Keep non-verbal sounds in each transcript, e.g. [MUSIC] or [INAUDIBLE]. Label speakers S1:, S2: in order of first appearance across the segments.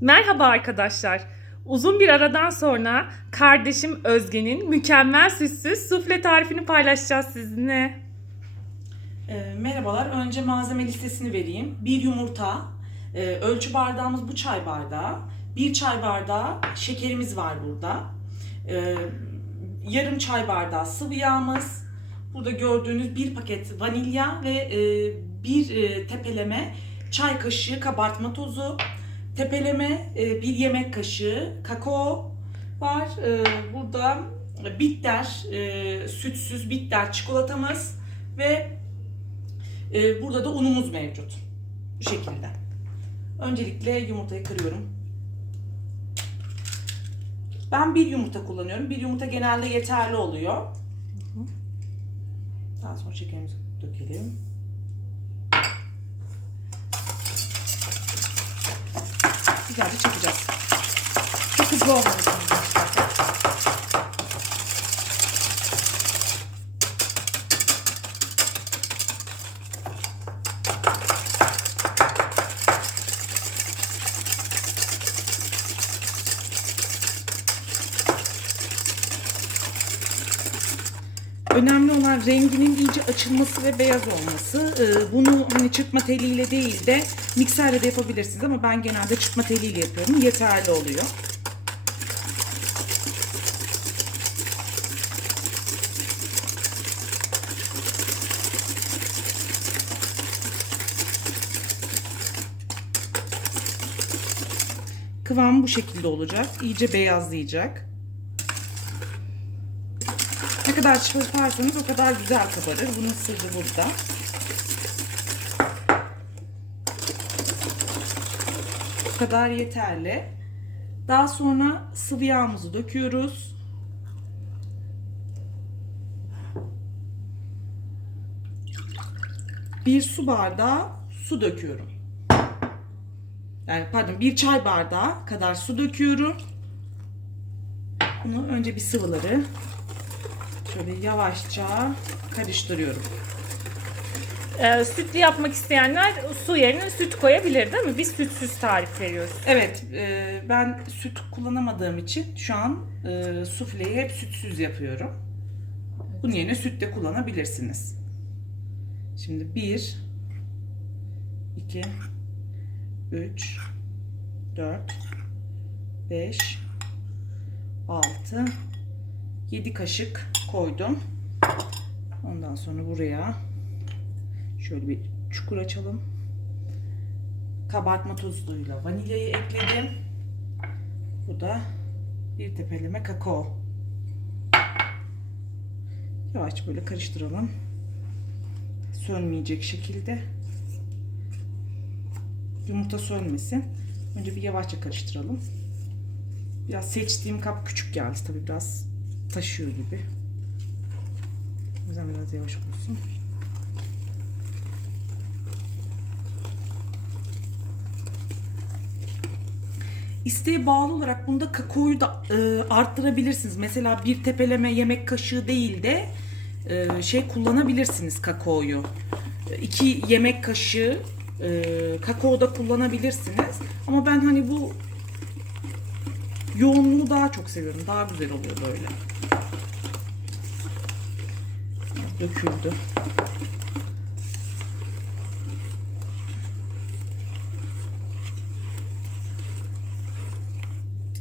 S1: Merhaba arkadaşlar. Uzun bir aradan sonra kardeşim Özge'nin mükemmel süssüz sufle tarifini paylaşacağız sizinle.
S2: E, merhabalar. Önce malzeme listesini vereyim. Bir yumurta, e, ölçü bardağımız bu çay bardağı. Bir çay bardağı şekerimiz var burada. E, yarım çay bardağı sıvı yağımız. Burada gördüğünüz bir paket vanilya ve e, bir e, tepeleme çay kaşığı kabartma tozu. Tepeleme e, bir yemek kaşığı kakao var. E, burada bitter, e, sütsüz bitter çikolatamız ve ee, burada da unumuz mevcut. Bu şekilde. Öncelikle yumurtayı kırıyorum. Ben bir yumurta kullanıyorum. Bir yumurta genelde yeterli oluyor. Daha sonra şekerimizi dökelim. Güzelce çekeceğiz. Çok hızlı olmalısınız. Önemli olan renginin iyice açılması ve beyaz olması. Ee, Bunu hani çırpma teliyle değil de mikserle de yapabilirsiniz ama ben genelde çırpma teliyle yapıyorum. Yeterli oluyor. Kıvam bu şekilde olacak. İyice beyazlayacak. Kadar çırparsanız o kadar güzel kabarır. Bunun sırrı burada. Bu kadar yeterli. Daha sonra sıvı yağımızı döküyoruz. Bir su bardağı su döküyorum. Yani pardon bir çay bardağı kadar su döküyorum. Bunu önce bir sıvıları Şöyle yavaşça karıştırıyorum.
S1: Ee, sütlü yapmak isteyenler su yerine süt koyabilir değil mi? Biz sütsüz tarif veriyoruz.
S2: Evet, e, ben süt kullanamadığım için şu an e, sufleyi hep sütsüz yapıyorum. Bunun yerine süt de kullanabilirsiniz. Şimdi 1 2 3 4 5 6 7 kaşık koydum. Ondan sonra buraya şöyle bir çukur açalım. Kabartma tozuyla vanilyayı ekledim. Bu da bir tepeleme kakao. Yavaş böyle karıştıralım. Sönmeyecek şekilde. Yumurta sönmesin. Önce bir yavaşça karıştıralım. Biraz seçtiğim kap küçük geldi tabii biraz taşıyor gibi. O yüzden biraz yavaş olsun. İsteğe bağlı olarak bunda kakaoyu da e, arttırabilirsiniz. Mesela bir tepeleme yemek kaşığı değil de e, şey kullanabilirsiniz kakaoyu. E, iki yemek kaşığı e, kakao da kullanabilirsiniz. Ama ben hani bu yoğunluğu daha çok seviyorum. Daha güzel oluyor böyle. Döküldü.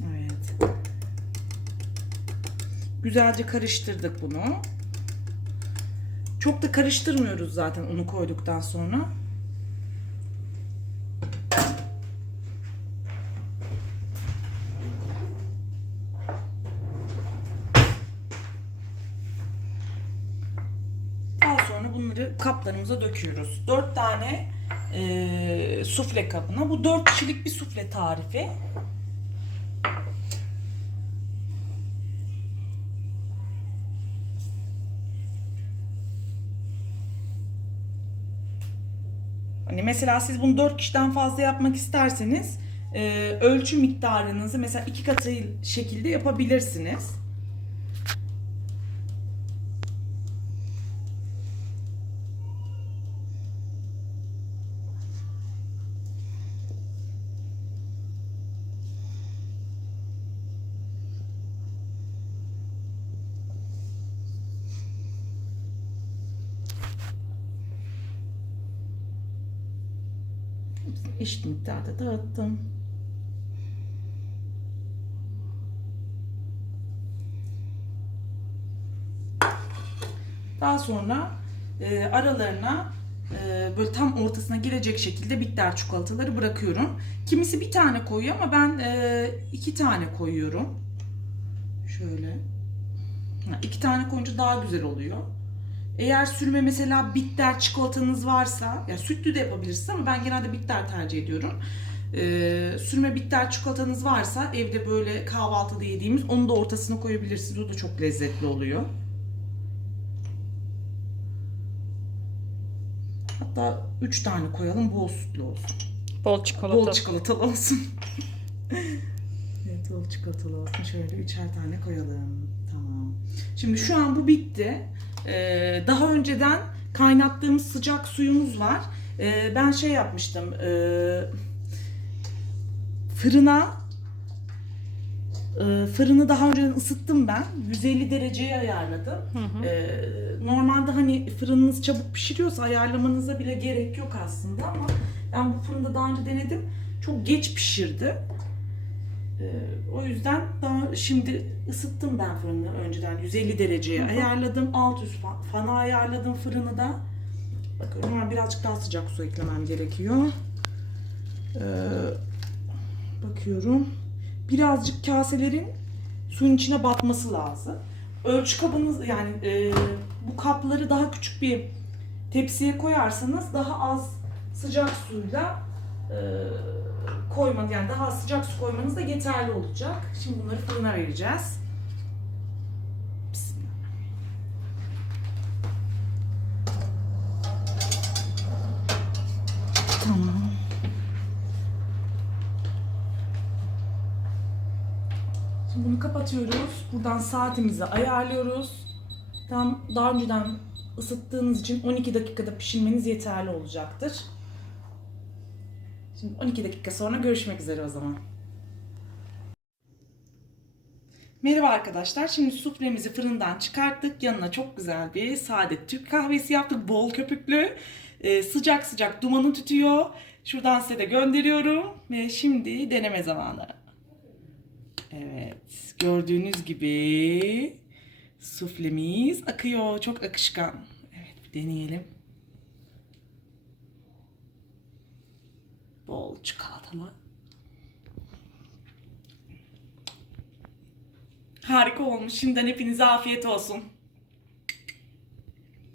S2: Evet. Güzelce karıştırdık bunu. Çok da karıştırmıyoruz zaten unu koyduktan sonra. Daha sonra bunları kaplarımıza döküyoruz. 4 tane e, sufle kabına. Bu 4 kişilik bir sufle tarifi. Hani mesela siz bunu 4 kişiden fazla yapmak isterseniz e, ölçü miktarınızı mesela iki katı şekilde yapabilirsiniz. Eşit miktarda dağıttım. Daha sonra e, aralarına e, böyle tam ortasına girecek şekilde bitter çikolataları bırakıyorum. Kimisi bir tane koyuyor ama ben e, iki tane koyuyorum. Şöyle. Ha, iki tane koyunca daha güzel oluyor. Eğer sürme mesela bitter çikolatanız varsa, ya sütlü de yapabilirsiniz ama ben genelde bitter tercih ediyorum. Ee, sürme bitter çikolatanız varsa evde böyle kahvaltıda yediğimiz onu da ortasına koyabilirsiniz. O da çok lezzetli oluyor. Hatta 3 tane koyalım bol sütlü olsun.
S1: Bol çikolata.
S2: Bol çikolatalı olsun. [LAUGHS] evet bol çikolatalı olsun. Şöyle üçer tane koyalım. Tamam. Şimdi şu an bu bitti. Ee, daha önceden kaynattığımız sıcak suyumuz var. Ee, ben şey yapmıştım. ee, fırına ee, fırını daha önceden ısıttım ben. 150 dereceye ayarladım.
S1: Hı hı.
S2: Ee, normalde hani fırınınız çabuk pişiriyorsa ayarlamanıza bile gerek yok aslında ama ben bu fırında daha önce denedim. Çok geç pişirdi. Ee, o yüzden daha şimdi ısıttım ben fırını önceden 150 dereceye
S1: Hı hı.
S2: ayarladım. Alt üst fa- fana ayarladım fırını da. Bakıyorum ama birazcık daha sıcak su eklemem gerekiyor. Ee, bakıyorum. Birazcık kaselerin suyun içine batması lazım. Ölçü kabınız yani e, bu kapları daha küçük bir tepsiye koyarsanız daha az sıcak suyla e, koymanız yani daha sıcak su koymanız da yeterli olacak. Şimdi bunları fırına vereceğiz. Tamam. Şimdi bunu kapatıyoruz. Buradan saatimizi ayarlıyoruz. Tam daha önceden ısıttığınız için 12 dakikada pişirmeniz yeterli olacaktır. Şimdi 12 dakika sonra görüşmek üzere o zaman. Merhaba arkadaşlar. Şimdi suflemizi fırından çıkarttık. Yanına çok güzel bir sade Türk kahvesi yaptık. Bol köpüklü. Ee, sıcak sıcak dumanı tütüyor. Şuradan size de gönderiyorum. Ve şimdi deneme zamanı. Evet. Gördüğünüz gibi suflemiz akıyor. Çok akışkan. Evet bir deneyelim. Bol çikolatalı. Harika olmuş. Şimdiden hepinize afiyet olsun.